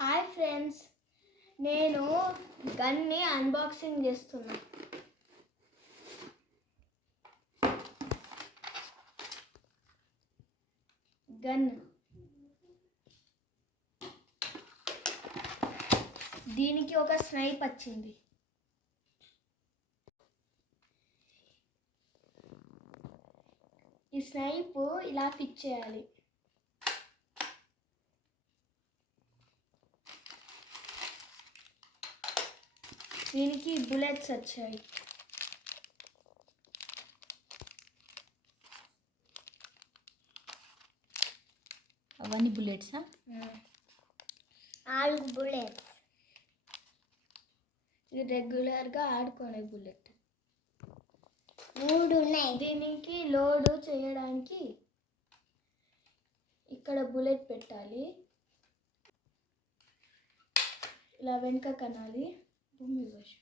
Hi friends, నేను గన్ని unboxing చేస్తున్నా. Gun దీనికి ఒక స్నైప్ వచ్చింది. ఈ స్నైప్ ఇలా ఫిట్ చేయాలి. దీనికి బుల్లెట్స్ వచ్చాయి. అవన్నీ బుల్లెట్సా? 4 బుల్లెట్స్. ఇది రెగ్యులర్గా ఆడుకునే బుల్లెట్. 3 ఉన్నాయి. దీనికి లోడ్ చేయడానికి ఇక్కడ బుల్లెట్ పెట్టాలి. ఇలా వెనుక కనాలి. భూమి వర్షం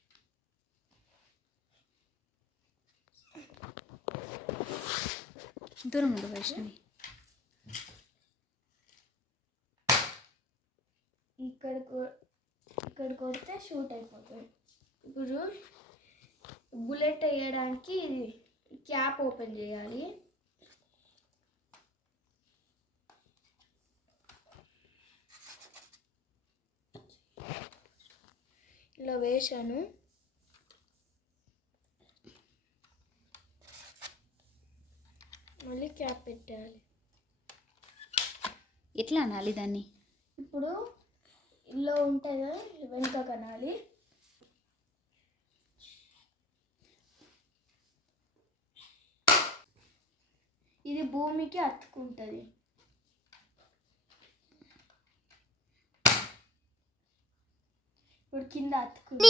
దూరం ఉండు వైష్ణవి. ఇక్కడ కొడితే షూట్ అయిపోతుంది. ఇప్పుడు బుల్లెట్ వేయడానికి క్యాప్ ఓపెన్ చేయాలి. ఇలా వేసాను. మళ్ళీ క్యాప్ పెట్టాలి. ఎట్లా అనాలి దాన్ని? ఇప్పుడు ఇలా ఉంటుంది కదా, వెనుక కనాలి. ఇది భూమికి అతుక్కుంటుంది. ఇప్పుడు కింద అతుక్కుంటుంది.